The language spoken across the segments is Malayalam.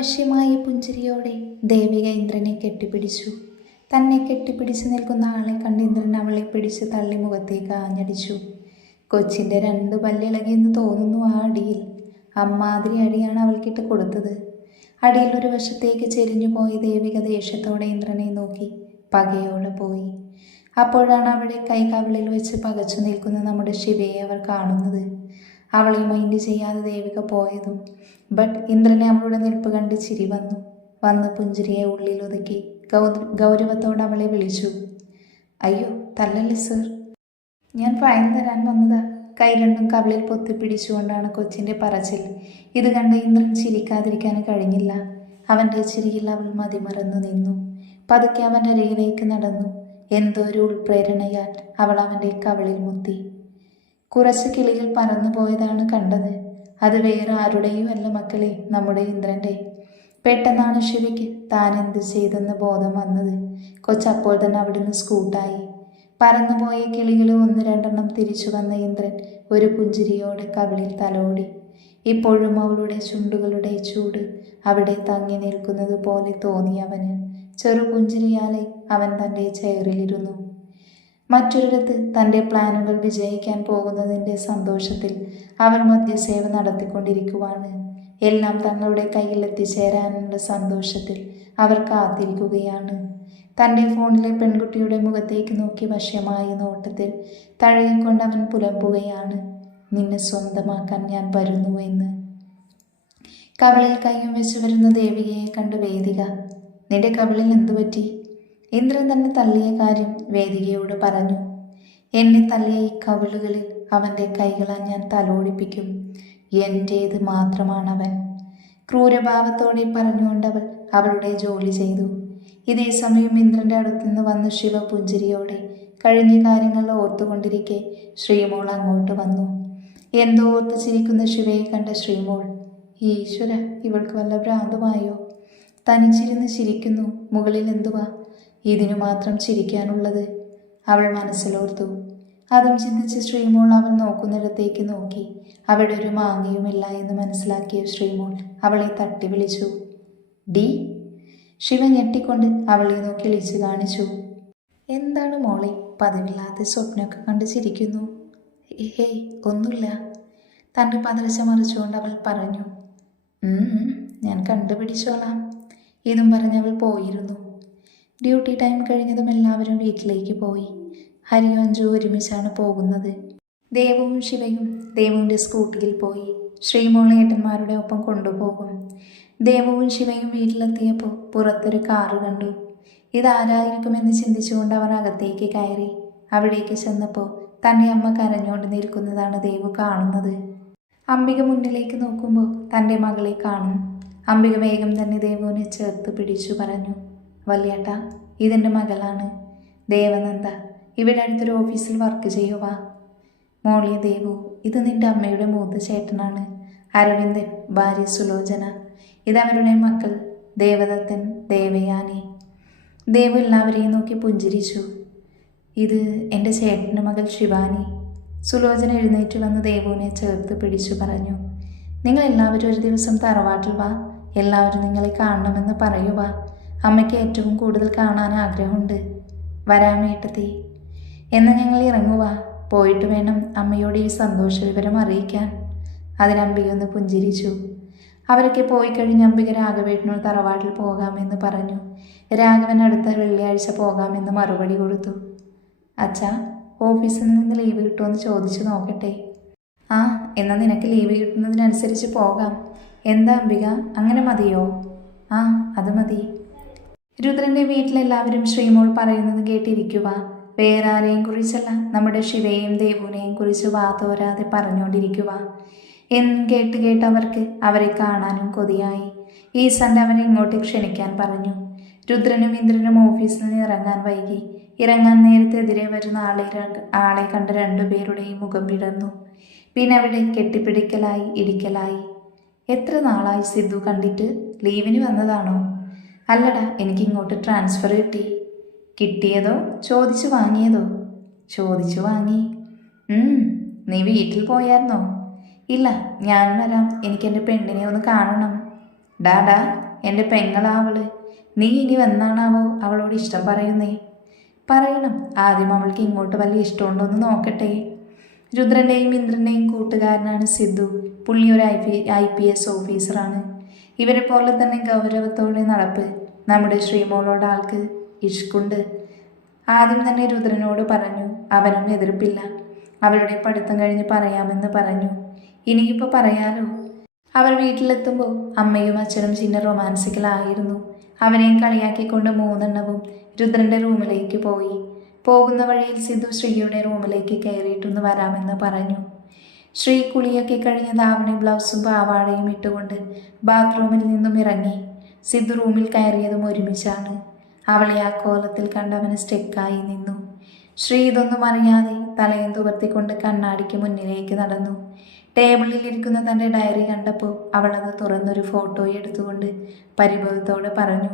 വശ്യമായ പുഞ്ചിരിയോടെ ദേവിക ഇന്ദ്രനെ കെട്ടിപ്പിടിച്ചു. തന്നെ കെട്ടിപ്പിടിച്ച് നിൽക്കുന്ന ആളെ കണ്ട് ഇന്ദ്രൻ അവളെ പിടിച്ച് തള്ളി മുഖത്തേക്ക് ആഞ്ഞടിച്ചു. കൊച്ചിന്റെ രണ്ട് പല്ലിളകിയെന്ന് തോന്നുന്നു ആ അടിയിൽ. അമ്മാതിരി അടിയാണ് അവൾക്കിട്ട് കൊടുത്തത്. അടിയിൽ ഒരു വശത്തേക്ക് ചെരിഞ്ഞു പോയി ദേവിക ദേഷ്യത്തോടെ ഇന്ദ്രനെ നോക്കി. പകയോടെ പോയി. അപ്പോഴാണ് അവിടെ കൈകവിളിൽ വെച്ച് പകച്ചു നിൽക്കുന്ന നമ്മുടെ ശിവയെ അവർ കാണുന്നത്. അവളെ മൈൻഡ് ചെയ്യാതെ ദേവിക പോയതും ബട്ട് ഇന്ദ്രനെ അവളുടെ നിൽപ്പ് കണ്ട് ചിരി വന്നു. വന്ന് പുഞ്ചിരിയെ ഉള്ളിൽ ഒതുക്കി ഗൗരവത്തോടെ അവളെ വിളിച്ചു. അയ്യോ തല്ലല്ലേ സർ ഞാൻ ഫയൽ തരാൻ വന്നതാ. കൈ രണ്ടും കവിളിൽ പൊത്തിപ്പിടിച്ചുകൊണ്ടാണ് കൊച്ചിന്റെ പറച്ചിൽ. ഇത് കണ്ട് ഇന്ദ്രൻ ചിരിക്കാതിരിക്കാൻ കഴിഞ്ഞില്ല. അവന്റെ ചിരിയിൽ അവൾ മതിമറന്നു നിന്നു. പതുക്കെ അവന്റെ അരയിലേക്ക് നടന്നു. എന്തോ ഒരു ഉൾപ്രേരണയാൽ അവൾ അവന്റെ കവളിൽ മുത്തി. കുറച്ച് കിളികൾ പറന്നു പോയതാണ് കണ്ടത്. അത് വേറെ ആരുടെയും അല്ല മക്കളെ നമ്മുടെ ഇന്ദ്രന്റെ പെട്ടെന്നാണ് ശിവയ്ക്ക് താൻ എന്ത് ചെയ്തെന്ന് ബോധം വന്നത്. കൊച്ചപ്പോൾ തന്നെ അവിടുന്ന് സ്കൂട്ടായി. പറന്നുപോയ കിളികൾ ഒന്ന് രണ്ടെണ്ണം തിരിച്ചു വന്ന ഇന്ദ്രൻ ഒരു പുഞ്ചിരിയോടെ കവിളിൽ തലോടി. ഇപ്പോഴും അവളുടെ ചുണ്ടുകളുടെ ചൂട് അവിടെ തങ്ങി നിൽക്കുന്നത് പോലെ തോന്നി അവന്. ചെറു പുഞ്ചിരിയാലെ അവൻ തന്റെ ചെയറിലിരുന്നു. മറ്റൊരിടത്ത് തന്റെ പ്ലാനുകൾ വിജയിക്കാൻ പോകുന്നതിന്റെ സന്തോഷത്തിൽ അവൻ മദ്യസേവ നടത്തിക്കൊണ്ടിരിക്കുവാണ്. എല്ലാം തങ്ങളുടെ കയ്യിൽ എത്തിച്ചേരാനുള്ള സന്തോഷത്തിൽ അവർ കാത്തിരിക്കുകയാണ്. തന്റെ ഫോണിലെ പെൺകുട്ടിയുടെ മുഖത്തേക്ക് നോക്കി വശ്യമായ നോട്ടത്തിൽ തഴകിക്കൊണ്ട് അവൻ പുലമ്പുകയാണ്. നിന്നെ സ്വന്തമാക്കാൻ ഞാൻ വരുന്നു എന്ന്. കവളിൽ കൈയും വെച്ച് വരുന്ന ദേവികയെ കണ്ട് വേദിക. നിന്റെ കവളിൽ എന്തു പറ്റി ഇന്ദ്രൻ തന്നെ തള്ളിയ കാര്യം വേദികയോട് പറഞ്ഞു. എന്നെ തള്ളിയ ഈ കവിളുകളിൽ അവന്റെ കൈകളാൽ ഞാൻ തലോടിപ്പിക്കും. എന്റേത് മാത്രമാണവൻ. ക്രൂരഭാവത്തോടെ പറഞ്ഞുകൊണ്ടവൾ അവളുടെ ജോലി ചെയ്തു. ഇതേ സമയം ഇന്ദ്രന്റെ അടുത്തുനിന്ന് വന്ന ശിവ പുഞ്ചിരിയോടെ കഴിഞ്ഞ കാര്യങ്ങൾ ഓർത്തുകൊണ്ടിരിക്കെ ശ്രീമോൾ അങ്ങോട്ട് വന്നു. എന്തോ ഓർത്ത് ചിരിക്കുന്ന ശിവയെ കണ്ട ശ്രീമോൾ ഈശ്വര ഇവൾക്ക് വല്ല ഭ്രാന്തമായോ? തനിച്ചിരുന്ന് ചിരിക്കുന്നു. മുകളിൽ എന്തുവാ? ഇതിനു മാത്രം ചിരിക്കാനുള്ളത്? അവൾ മനസ്സിലോർത്തു. അതും ചിന്തിച്ച് ശ്രീമോൾ അവൾ നോക്കുന്നിടത്തേക്ക് നോക്കി. അവിടെ ഒരു മാങ്ങയുമില്ല എന്ന് മനസ്സിലാക്കിയ ശ്രീമോൾ അവളെ തട്ടി വിളിച്ചു. ഡി? ശിവ ഞെട്ടിക്കൊണ്ട് അവളെ നോക്കി വിളിച്ചു കാണിച്ചു. എന്താണ് മോളെ പതിവില്ലാതെ സ്വപ്നമൊക്കെ കണ്ട് ചിരിക്കുന്നു? ഹേയ് ഒന്നുമില്ല. തന്റെ പതറിച്ച മറിച്ചുകൊണ്ട് അവൾ പറഞ്ഞു. "ഉം, ഉം, ഞാൻ കണ്ടുപിടിച്ചോളാം. ഇതും അവൾ പോയിരുന്നു. ഡ്യൂട്ടി ടൈം കഴിഞ്ഞതും എല്ലാവരും വീട്ടിലേക്ക് പോയി. ഹരിയും അഞ്ജു ഒരുമിച്ചാണ് പോകുന്നത്. ദേവുവും ശിവയും ദേവുവിന്റെ സ്കൂട്ടിയിൽ പോയി. ശ്രീമോളെ ഏട്ടന്മാരുടെ ഒപ്പം കൊണ്ടുപോകും. ദേവുവും ശിവയും വീട്ടിലെത്തിയപ്പോൾ പുറത്തൊരു കാറ് കണ്ടു. ഇതാരായിരിക്കുമെന്ന് ചിന്തിച്ചുകൊണ്ട് അവർ അകത്തേക്ക് കയറി. അവിടേക്ക് ചെന്നപ്പോൾ തന്റെ അമ്മ കരഞ്ഞുകൊണ്ട് നിൽക്കുന്നതാണ് ദേവു കാണുന്നത്. അംബിക മുന്നിലേക്ക് നോക്കുമ്പോൾ തന്റെ മകളെ കാണും. അംബിക വേഗം തന്നെ ദേവുവിനെ ചേർത്ത് പിടിച്ചു പറഞ്ഞു. വല്യേട്ട ഇതെന്റെ മകളാണ്. ദേവനന്ദ ഇവിടെ അടുത്തൊരു ഓഫീസിൽ വർക്ക് ചെയ്യുക മോളി ദേവു ഇത് നിന്റെ അമ്മയുടെ മൂത്ത ചേട്ടനാണ്. അരവിന്ദൻ ഭാര്യ സുലോചന. ഇതവരുടെ മക്കൾ ദേവദത്തൻ ദേവയാനി. ദേവു എല്ലാവരെയും നോക്കി പുഞ്ചിരിച്ചു. ഇത് എന്റെ ചേട്ടന്റെ മകൾ ശിവാനി. സുലോചന എഴുന്നേറ്റ് വന്ന് ദേവുവിനെ ചേർത്ത് പിടിച്ചു പറഞ്ഞു. നിങ്ങൾ എല്ലാവരും ഒരു ദിവസം തറവാട്ടിൽ വാ. എല്ലാവരും നിങ്ങളെ കാണണമെന്ന് പറയുക അമ്മയ്ക്ക് ഏറ്റവും കൂടുതൽ കാണാൻ ആഗ്രഹമുണ്ട്. വരാമേട്ടത്തി എന്ന് ഞങ്ങൾ ഇറങ്ങുക. പോയിട്ട് വേണം അമ്മയോട് ഈ സന്തോഷ വിവരം അറിയിക്കാൻ അതിനമ്പിക പുഞ്ചിരിച്ചു. അവരൊക്കെ പോയി കഴിഞ്ഞ് അംബിക രാഘവേട്ടനോട് തറവാട്ടിൽ പോകാമെന്ന് പറഞ്ഞു. രാഘവൻ അടുത്ത വെള്ളിയാഴ്ച പോകാമെന്ന് മറുപടി കൊടുത്തു. അച്ഛാ ഓഫീസിൽ നിന്ന് ലീവ് കിട്ടുമെന്ന് ചോദിച്ചു നോക്കട്ടെ. ആ എന്നാൽ നിനക്ക് ലീവ് കിട്ടുന്നതിനനുസരിച്ച് പോകാം. എന്താ അംബിക അങ്ങനെ മതിയോ? ആ അത് മതി. രുദ്രന്റെ വീട്ടിലെല്ലാവരും ശ്രീമോൾ പറയുന്നത് കേട്ടിരിക്കുക. വേറാരെയും കുറിച്ചല്ല നമ്മുടെ ശിവയെയും ദേവുവിനെയും കുറിച്ച് വാതോരാതെ പറഞ്ഞുകൊണ്ടിരിക്കുക. എന്നും കേട്ട് കേട്ട് അവർക്ക് അവരെ കാണാനും കൊതിയായി. ഈ സൺഡേ അവനെ ഇങ്ങോട്ട് ക്ഷണിക്കാൻ പറഞ്ഞു. രുദ്രനും ഇന്ദ്രനും ഓഫീസിൽ നിന്ന് ഇറങ്ങാൻ വൈകി. ഇറങ്ങാൻ നേരത്തെതിരെ വരുന്ന ആളെ ആളെ കണ്ട രണ്ടുപേരുടെയും മുഖം വിടർന്നു പിന്നെ അവിടെ കെട്ടിപ്പിടിക്കലായി ഇടിക്കലായി. എത്ര നാളായി സിദ്ധു കണ്ടിട്ട്? ലീവിന് വന്നതാണോ? അല്ലടാ എനിക്ക് ഇങ്ങോട്ട് ട്രാൻസ്ഫർ കിട്ടി. കിട്ടിയതോ? ചോദിച്ചു വാങ്ങിയതോ? ചോദിച്ചു വാങ്ങി. നീ വീട്ടിൽ പോയായിരുന്നോ? ഇല്ല ഞാൻ വരാം. എനിക്ക് എന്റെ പെണ്ണിനെ ഒന്ന് കാണണം. ഡാ ഡാ എന്റെ പെങ്ങളാവൾ നീ ഇനി വന്നാണാവോ അവളോട് ഇഷ്ടം പറയുന്നേ? പറയണം. ആദ്യം അവൾക്ക് ഇങ്ങോട്ട് വലിയ ഇഷ്ടമുണ്ടോ എന്ന് നോക്കട്ടെ. രുദ്രന്റെയും ഇന്ദ്രന്റെയും കൂട്ടുകാരനാണ് സിദ്ധു. പുള്ളി ഒരു I P I P S ഓഫീസറാണ്. ഇവരെ പോലെ തന്നെ ഗൗരവത്തോടെ നടപ്പ്. നമ്മുടെ ശ്രീമോളോട് ആൾക്ക് ഇഷ്കുണ്ട്. ആദ്യം തന്നെ രുദ്രനോട് പറഞ്ഞു അവനും എതിർപ്പില്ല. അവരുടെ പഠിത്തം കഴിഞ്ഞ് പറയാമെന്ന് പറഞ്ഞു. ഇനിയിപ്പോൾ പറയാലോ? അവർ വീട്ടിലെത്തുമ്പോൾ അമ്മയും അച്ഛനും ചിന്ന റൊമാൻസിക്കലായിരുന്നു. അവനെയും കളിയാക്കിക്കൊണ്ട് മൂന്നെണ്ണവും രുദ്രന്റെ റൂമിലേക്ക് പോയി. പോകുന്ന വഴിയിൽ സിദ്ധു ശ്രീയുടെ റൂമിലേക്ക് കയറിയിട്ടൊന്ന് വരാമെന്ന് പറഞ്ഞു. ശ്രീ കുളിയൊക്കെ കഴിഞ്ഞ് ദാവണി ബ്ലൗസും പാവാടയും ഇട്ടുകൊണ്ട് ബാത്റൂമിൽ നിന്നും ഇറങ്ങി. സിദ്ധു റൂമിൽ കയറിയതും ഒരുമിച്ചാണ്. അവളെ ആ കോലത്തിൽ കണ്ടവന് സ്റ്റെക്കായി നിന്നു. ശ്രീ ഇതൊന്നും അറിയാതെ തലയും തുവർത്തിക്കൊണ്ട് കണ്ണാടിക്ക് മുന്നിലേക്ക് നടന്നു. ടേബിളിൽ ഇരിക്കുന്ന തന്റെ ഡയറി കണ്ടപ്പോൾ അവളത് തുറന്നൊരു ഫോട്ടോ എടുത്തുകൊണ്ട് പരിഭവത്തോടെ പറഞ്ഞു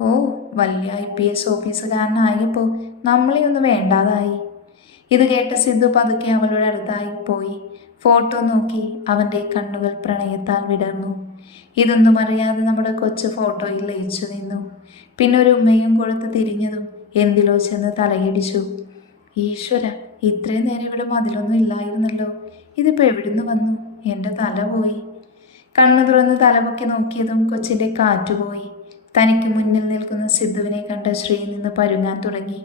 ഓ വലിയ ഐ പി എസ് ഓഫീസുകാരനായപ്പോൾ നമ്മളെ ഒന്ന് വേണ്ടാതായി. ഇത് കേട്ട സിദ്ധു പതുക്കെ അവളുടെ അടുത്തായി പോയി. ഫോട്ടോ നോക്കി അവന്റെ കണ്ണുകൾ പ്രണയത്താൽ വിടർന്നു. ഇതൊന്നും അറിയാതെ നമ്മുടെ കൊച്ചു ഫോട്ടോയിൽ ലയിച്ചു നിന്നു. പിന്നെ ഒരു ഉമ്മയും കൊടുത്ത് തിരിഞ്ഞതും എന്തിലോ ചെന്ന് തലയിടിച്ചു. ഈശ്വര ഇത്രയും നേരം ഇവിടെ മതിലൊന്നും ഇല്ലായിരുന്നല്ലോ. ഇതിപ്പോൾ എവിടുന്ന് വന്നു? എന്റെ തല പോയി. കണ്ണു തുറന്ന് തലപൊക്കി നോക്കിയതും കൊച്ചിന്റെ കാറ്റുപോയി തനിക്ക് മുന്നിൽ നിൽക്കുന്ന സിദ്ധുവിനെ കണ്ട ശ്രീ നിന്ന് പരുങ്ങാൻ തുടങ്ങി.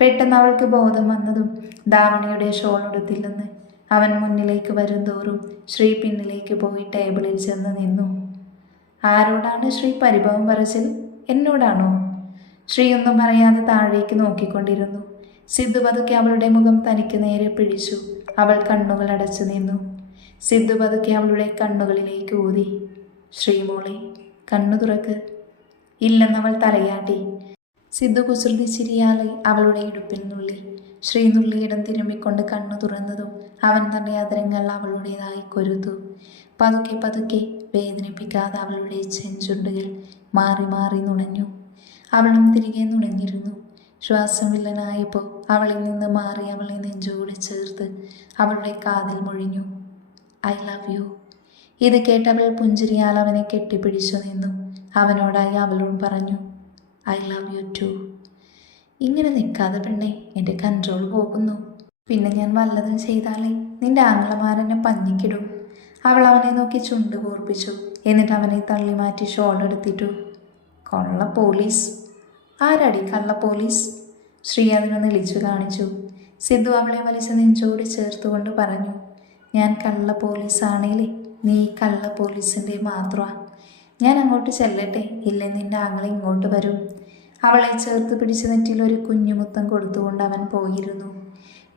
പെട്ടെന്ന് അവൾക്ക് ബോധം വന്നതും ധാവണിയുടെ ഷോൾ ഉടുത്തില്ലെന്ന് അവൻ മുന്നിലേക്ക് വരും തോറും ശ്രീ പിന്നിലേക്ക് പോയി ടേബിളിൽ ചെന്ന് നിന്നു. ആരോടാണ് ശ്രീ പരിഭവം പറച്ചിൽ? എന്നോടാണോ? ശ്രീ ഒന്നും പറയാതെ താഴേക്ക് നോക്കിക്കൊണ്ടിരുന്നു. സിദ്ധു പതുക്കെ അവളുടെ മുഖം തനിക്ക് നേരെ പിടിച്ചു. അവൾ കണ്ണുകൾ അടച്ചു നിന്നു. സിദ്ധു പതുക്കെ അവളുടെ കണ്ണുകളിലേക്ക് ഊതി. ശ്രീമോളെ കണ്ണു തുറക്ക്. ഇല്ലെന്നവൾ തലയാട്ടി. സിദ്ധു കുസൃതി ചിരിയാലെ അവളുടെ ഇടുപ്പിൽ നുള്ളി ശ്രീ തിരുമ്പിക്കൊണ്ട് കണ്ണു തുറന്നതും അവൻ തന്റെ അതരങ്ങൾ അവളുടേതായി കൊരുത്തു. പതുക്കെ പതുക്കെ വേദനിപ്പിക്കാതെ അവളുടെ ചെഞ്ചുണ്ടുകൾ മാറി മാറി നുണഞ്ഞു. അവളും തിരികെ നുണഞ്ഞിരുന്നു. ശ്വാസം വില്ലനായപ്പോൾ അവളിൽ നിന്ന് മാറി അവളെ നെഞ്ചോട് ചേർത്ത് അവളുടെ കാതിൽ മൊഴിഞ്ഞു. I love you. ഇത് കേട്ടവൾ പുഞ്ചിരിയാൽ അവനെ കെട്ടിപ്പിടിച്ചു നിന്നു. അവനോടായി അവളോട് പറഞ്ഞു ഐ ലവ് യു ടു. ഇങ്ങനെ നിൽക്കാതെ പെണ്ണേ എന്റെ കൺട്രോൾ പോകുന്നു. പിന്നെ ഞാൻ വല്ലതും ചെയ്താലേ നിന്റെ ആങ്ങളമാരനെ പഞ്ഞിക്കിടും. അവൾ അവനെ നോക്കി ചുണ്ട് കൂർപ്പിച്ചു. എന്നിട്ട് അവനെ തള്ളി മാറ്റി ഷോൾ എടുത്തിട്ടു. കൊള്ള പോലീസ്? ആരടി കള്ള പോലീസ്? ശ്രീ അതിനെ നിളിച്ചു കാണിച്ചു. സിദ്ധു അവളെ വലിച്ച് നെഞ്ചോട് ചേർത്തുകൊണ്ട് പറഞ്ഞു ഞാൻ കള്ള പോലീസാണേലേ നീ കള്ള പോലീസിന്റെ മാത്രമാണ് ഞാൻ അങ്ങോട്ട് ചെല്ലട്ടെ ഇല്ലേ നിന്റെ ആങ്ങളെ ഇങ്ങോട്ട് വരും. അവളെ ചേർത്ത് പിടിച്ച നെറ്റിൽ ഒരു കുഞ്ഞുമുത്തം കൊടുത്തുകൊണ്ട് അവൻ പോയിരുന്നു.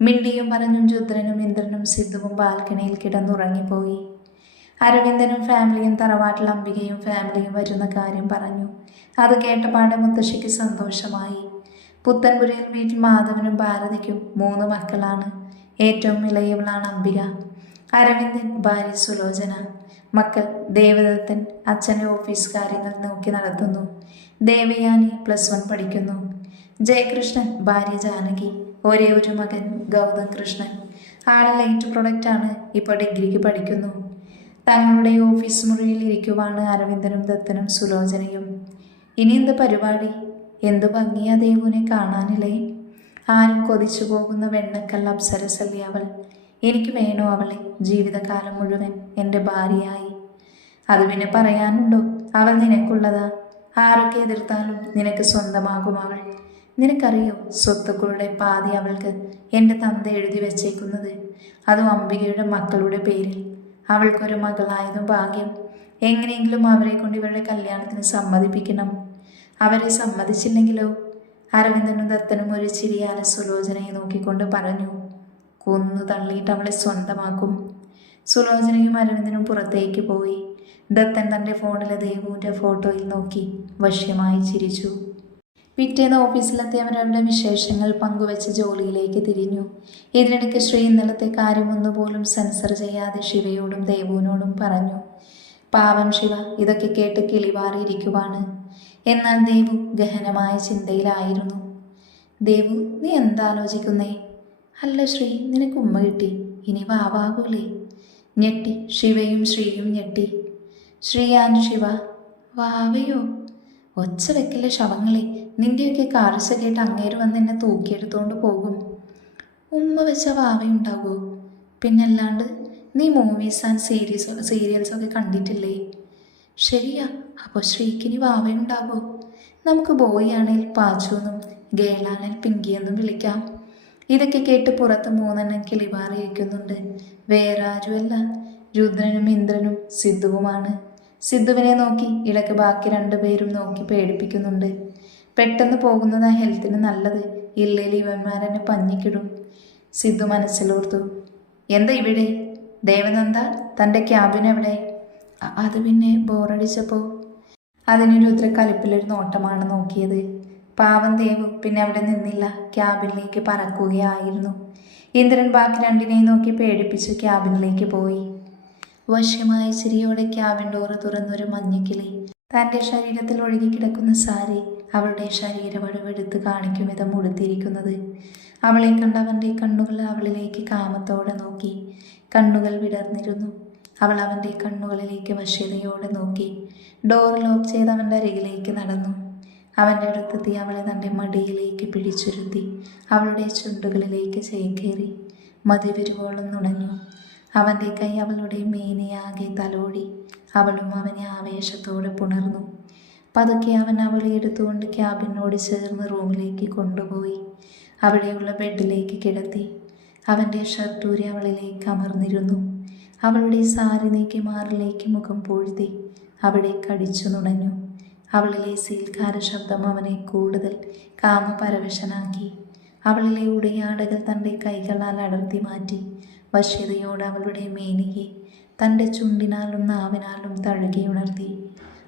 മിണ്ടിയും പറഞ്ഞും രുദ്രനും ഇന്ദ്രനും സിദ്ധുവും ബാൽക്കണിയിൽ കിടന്നുറങ്ങിപ്പോയി. അരവിന്ദനും ഫാമിലിയും തറവാട്ടിൽ അംബികയും ഫാമിലിയും വരുന്ന കാര്യം പറഞ്ഞു. അത് കേട്ടപാടെ മുത്തശ്ശിക്ക് സന്തോഷമായി. പുത്തൻപുരയിൽ വീട്ടിൽ മാധവനും ഭാരതിക്കും മൂന്ന് മക്കളാണ്. ഏറ്റവും ഇളയവളാണ് അംബിക. അരവിന്ദൻ ഭാര്യ സുലോചന. മക്കൾ ദേവദത്തൻ അച്ഛന്റെ ഓഫീസ് കാര്യങ്ങൾ നോക്കി നടത്തുന്നു. ദേവയാനി പ്ലസ് വൺ പഠിക്കുന്നു. ജയകൃഷ്ണൻ ഭാര്യ ജാനകി ഒരേ ഒരു മകൻ ഗൗതം കൃഷ്ണൻ. ആളെ ലൈറ്റ് പ്രൊഡക്റ്റാണ് ഇപ്പോൾ ഡിഗ്രിക്ക് പഠിക്കുന്നു. തങ്ങളുടെ ഓഫീസ് മുറിയിൽ ഇരിക്കുവാണ് അരവിന്ദനും ദത്തനും സുലോചനയും. ഇനി എന്ത് പരിപാടി? എന്ത് ഭംഗിയാ ദേവുവിനെ കാണാനില്ലേ? ആരും കൊതിച്ചു പോകുന്ന വെണ്ണക്കല്ല അപ്സരസല്ലേ അവൾ? എനിക്ക് വേണോ അവളെ ജീവിതകാലം മുഴുവൻ എന്റെ ഭാര്യയായി. അത് പിന്നെ പറയാനുണ്ടോ? അവൾ നിനക്കുള്ളതാ. ആരൊക്കെ എതിർത്താലും നിനക്ക് സ്വന്തമാകും അവൾ. നിനക്കറിയോ സ്വത്തുക്കളുടെ പാതി അവൾക്ക് എന്റെ തന്ത എഴുതി വെച്ചേക്കുന്നത്? അതും അംബികയുടെ മക്കളുടെ പേരിൽ? അവൾക്കൊരു മകളായതും ഭാഗ്യം. എങ്ങനെയെങ്കിലും അവരെ കൊണ്ട് ഇവരുടെ കല്യാണത്തിന് സമ്മതിപ്പിക്കണം. അവരെ സമ്മതിച്ചില്ലെങ്കിലോ? അരവിന്ദനും ദത്തനും ഒരു ചിരിയാല സുലോചനയെ നോക്കിക്കൊണ്ട് പറഞ്ഞു. കൊന്നു തള്ളിയിട്ട് അവളെ സ്വന്തമാക്കും. സുലോചനയും അരവിന്ദനും പുറത്തേക്ക് പോയി. ദത്തൻ തന്റെ ഫോണിലെ ദേവുവിന്റെ ഫോട്ടോയിൽ നോക്കി വശ്യമായി ചിരിച്ചു. പിറ്റേന്ന് ഓഫീസിലെത്തി അവരവരുടെ വിശേഷങ്ങൾ പങ്കുവെച്ച് ജോലിയിലേക്ക് തിരിഞ്ഞു. ഇതിനിടയ്ക്ക് ശ്രീ ഇന്നലത്തെ കാര്യമൊന്നുപോലും സെൻസർ ചെയ്യാതെ ശിവയോടും ദേവുവിനോടും പറഞ്ഞു. പാവം ശിവ ഇതൊക്കെ കേട്ട് കിളിവാറിയിരിക്കുവാണ്. എന്നാൽ ദേവു ഗഹനമായ ചിന്തയിലായിരുന്നു. ദേവു നീ എന്താലോചിക്കുന്നേ? അല്ല ശ്രീ നിനക്ക് ഉമ്മ കിട്ടി. ഇനി വാവാകൂലേ? ഞെട്ടി ശിവയും ശ്രീയും ഞെട്ടി. ശ്രീയാൻ ശിവ വാവയോ? ഒച്ച വെക്കലെ ശവങ്ങളെ? നിന്റെയൊക്കെ കാഴ്ച കേട്ട് അങ്ങേര് വന്ന് എന്നെ തൂക്കിയെടുത്തോണ്ട് പോകും. ഉമ്മ വെച്ച വാവയുണ്ടാകുമോ പിന്നല്ലാണ്ട് നീ മൂവീസ് ആൻഡ് സീരീസ് സീരിയൽസൊക്കെ കണ്ടിട്ടില്ലേ? ശരിയാ അപ്പോൾ ശ്രീക്കിനി വാവയുണ്ടാകുമോ നമുക്ക് ബോയ് ആണെങ്കിൽ പാച്ചുവെന്നും ഗേളാണെങ്കിൽ പിങ്കിയെന്നും വിളിക്കാം. ഇതൊക്കെ കേട്ട് പുറത്ത് മൂന്നെണ്ണം കിളിമാറിയിരിക്കുന്നുണ്ട്. വേറെ ആരുമല്ല രുദ്രനും ഇന്ദ്രനും സിദ്ധുവുമാണ്. സിദ്ധുവിനെ നോക്കി ഇടയ്ക്ക് ബാക്കി രണ്ടുപേരും നോക്കി പേടിപ്പിക്കുന്നുണ്ട്. പെട്ടെന്ന് പോകുന്നതാ ഹെൽത്തിന് നല്ലത്. ഇല്ലേൽ ഇവന്മാരെന്നെ പഞ്ഞിക്കിടും. സിദ്ധു മനസ്സിലോർത്തു. എന്താ ഇവിടെ? ദേവനന്ദ തന്റെ ക്യാബിൻ എവിടെ? അത് പിന്നെ ബോറടിച്ചപ്പോൾ അതിന് രുദ്ര കലിപ്പിലൊരു നോട്ടമാണ് നോക്കിയത്. പാവം ദേവു പിന്നെ അവിടെ നിന്നില്ല. ക്യാബിനിലേക്ക് പറക്കുകയായിരുന്നു. ഇന്ദ്രൻ ബാക്കി രണ്ടിനെയും നോക്കി പേടിപ്പിച്ച് ക്യാബിനിലേക്ക് പോയി. വശ്യമായ ചിരിയോടെ ക്യാബിൻ ഡോറ് തുറന്നൊരു മഞ്ഞക്കിളി. തന്റെ ശരീരത്തിൽ ഒഴുകി കിടക്കുന്ന സാരി അവളുടെ ശരീരവടുവെടുത്ത് കാണിക്കും വിധം ഉടുത്തിരിക്കുന്നത് അവളെ കണ്ടവന്റെ കണ്ണുകൾ അവളിലേക്ക് കാമത്തോടെ നോക്കി. കണ്ണുകൾ വിടർന്നിരുന്നു. അവൾ അവന്റെ കണ്ണുകളിലേക്ക് വശ്യതയോടെ നോക്കി. ഡോർ ലോക്ക് ചെയ്ത് അവന്റെ അരികിലേക്ക് നടന്നു. അവന്റെ അടുത്തെത്തി അവളെ തന്റെ മടിയിലേക്ക് പിടിച്ചുരുത്തി. അവളുടെ ചുണ്ടുകളിലേക്ക് ചേക്കേറി. മതിവരുവോളം നുണഞ്ഞു. അവന്റെ കൈ അവളുടെ മേനയാകെ തലോടി. അവളും അവനെ ആവേശത്തോടെ പുണർന്നു. പതുക്കെ അവൻ അവളെ എടുത്തുകൊണ്ട് ക്യാബിനോട് ചേർന്ന് റൂമിലേക്ക് കൊണ്ടുപോയി. അവിടെയുള്ള ബെഡിലേക്ക് കിടത്തി. അവന്റെ ഷർട്ടൂരി അവളിലേക്ക് അമർന്നിരുന്നു. അവളുടെ സാരി നീക്കി മാറിലേക്ക് മുഖം പൂഴ്ത്തി. അവിടെ കടിച്ചു നുണഞ്ഞു. അവളിലെ സീൽക്കാര ശബ്ദം അവനെ കൂടുതൽ കാമപരവശനാക്കി. അവളിലെ ഉടയാടകൾ തന്റെ കൈകളാൽ അടർത്തി മാറ്റി. വശ്യതയോട് അവളുടെ മേനികെ തന്റെ ചുണ്ടിനാലും നാവിനാലും തഴുകിയുണർത്തി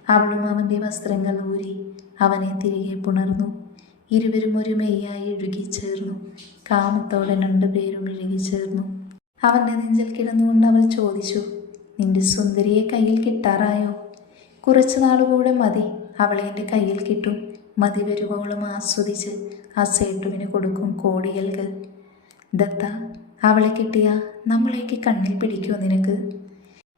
അവളും അവന്റെ വസ്ത്രങ്ങൾ ഊരി അവനെ തിരികെ പുണർന്നു. ഇരുവരും ഒരു മെയ്യായി ഇഴുകിച്ചേർന്നു കാമത്തോടെ രണ്ടുപേരും ഇഴുകിച്ചേർന്നു അവന്റെ നെഞ്ചിൽ കിടന്നുകൊണ്ട് അവൾ ചോദിച്ചു നിന്റെ സുന്ദരിയെ കയ്യിൽ കിട്ടാറായോ? കുറച്ചു നാളുകൂടെ മതി. അവളെ എന്റെ കയ്യിൽ കിട്ടും. മതി വരുവോളം ആസ്വദിച്ച് ആ സേട്ടുവിന് കൊടുക്കും കോടികൾക്ക്. ദത്ത അവളെ കിട്ടിയ നമ്മളേക്ക് കണ്ണിൽ പിടിക്കുമോ നിനക്ക്?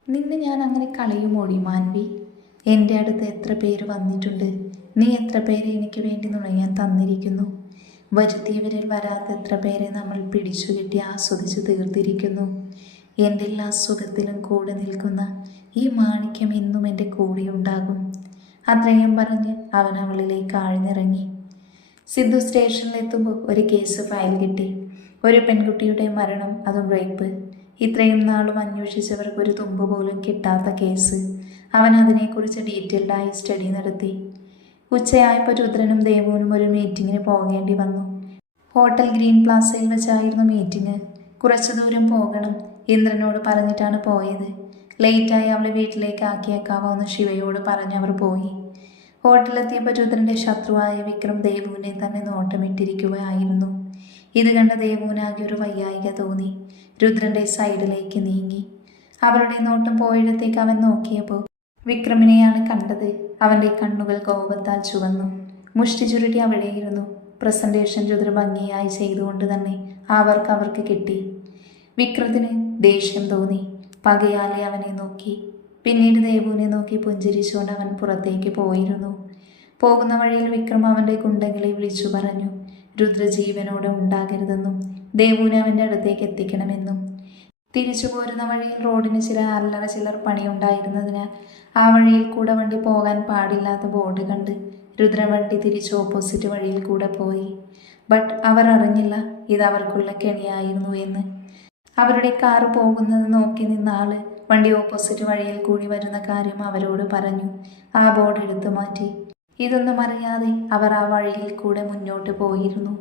നിന്നെ ഞാൻ അങ്ങനെ കളയും കളയുമോടി മാൻവി? എന്റെ അടുത്ത് എത്ര പേര് വന്നിട്ടുണ്ട്. നീ എത്ര പേരെ എനിക്ക് വേണ്ടി നുണയാൻ തന്നിരിക്കുന്നു? വരുത്തിയവരിൽ വരാത്ത എത്ര പേരെ നമ്മൾ പിടിച്ചു കിട്ടി ആസ്വദിച്ച് തീർത്തിരിക്കുന്നു? എന്റെ എല്ലാ സുഖത്തിലും കൂടെ നിൽക്കുന്ന ഈ മാണിക്യം എന്നും എന്റെ കൂടെയുണ്ടാകും അത്രയും പറഞ്ഞ് അവൻ അവളിലേക്ക് ആഴ്ന്നിറങ്ങി. സിദ്ധു സ്റ്റേഷനിലെത്തുമ്പോൾ ഒരു കേസ് ഫയൽ കിട്ടി. ഒരു പെൺകുട്ടിയുടെ മരണം അതും റേപ്പ്. ഇത്രയും നാളും അന്വേഷിച്ചവർക്ക് ഒരു തുമ്പ് പോലും കിട്ടാത്ത കേസ്. അവൻ അതിനെക്കുറിച്ച് ഡീറ്റെയിൽഡായി സ്റ്റഡി നടത്തി. ഉച്ചയായപ്പോൾ രുദ്രനും ദേവുവിനും ഒരു മീറ്റിങ്ങിന് പോകേണ്ടി വന്നു. ഹോട്ടൽ ഗ്രീൻ പ്ലാസയിൽ വെച്ചായിരുന്നു മീറ്റിംഗ് കുറച്ചു ദൂരം പോകണം ഇന്ദ്രനോട് പറഞ്ഞിട്ടാണ് പോയത്. ലേറ്റായി അവളെ വീട്ടിലേക്ക് ആക്കിയേക്കാവോ എന്ന് ശിവയോട് പറഞ്ഞവർ പോയി. ഹോട്ടലെത്തിയപ്പോൾ രുദ്രന്റെ ശത്രുവായ വിക്രം ദേവുവിനെ തന്നെ നോട്ടമിട്ടിരിക്കുകയായിരുന്നു. ഇത് കണ്ട ദേവുവിനാകെ ഒരു വയ്യായിക തോന്നി. രുദ്രന്റെ സൈഡിലേക്ക് നീങ്ങി. അവരുടെ നോട്ടം പോയിടത്തേക്ക് അവൻ നോക്കിയപ്പോൾ വിക്രമിനെയാണ് കണ്ടത്. അവന്റെ കണ്ണുകൾ കോപത്താൽ ചുവന്നു. മുഷ്ടി ചുരുട്ടി അവിടെയിരുന്നു. പ്രസന്റേഷൻ രുദ്ര ഭംഗിയായി ചെയ്തുകൊണ്ട് തന്നെ അവർക്ക് അവർക്ക് കിട്ടി. വിക്രത്തിന് ദേഷ്യം തോന്നി. പകയാലെ അവനെ നോക്കി. പിന്നീട് ദേവുവിനെ നോക്കി പുഞ്ചിരിച്ചുകൊണ്ട് അവൻ പുറത്തേക്ക് പോയിരുന്നു. പോകുന്ന വഴിയിൽ വിക്രം അവന്റെ ഗുണ്ടകളെ വിളിച്ചു പറഞ്ഞു. രുദ്രജീവനോട് ഉണ്ടാകരുതെന്നും ദേവുവിനെ അവന്റെ അടുത്തേക്ക് എത്തിക്കണമെന്നും. തിരിച്ചു പോരുന്ന വഴിയിൽ റോഡിന് ചില അല്ലറ ചിലർ പണിയുണ്ടായിരുന്നതിനാൽ ആ വഴിയിൽ കൂടെ വണ്ടി പോകാൻ പാടില്ലാത്ത ബോർഡ് കണ്ട് രുദ്ര വണ്ടി തിരിച്ച് ഓപ്പോസിറ്റ് വഴിയിൽ കൂടെ പോയി. ബട്ട് അവർ അറിഞ്ഞില്ല ഇത് അവർക്കുള്ള കെണിയായിരുന്നു എന്ന്. അവരുടെ കാർ പോകുന്നത് നോക്കി നിന്ന ആൾ വണ്ടി ഓപ്പോസിറ്റ് വഴിയിൽ കൂടി വരുന്ന കാര്യം അവരോട് പറഞ്ഞു. ആ ബോർഡ് എടുത്തു മാറ്റി. ഇതൊന്നും അറിയാതെ അവർ ആ വഴിയിൽ കൂടെ മുന്നോട്ട് പോയിരുന്നു.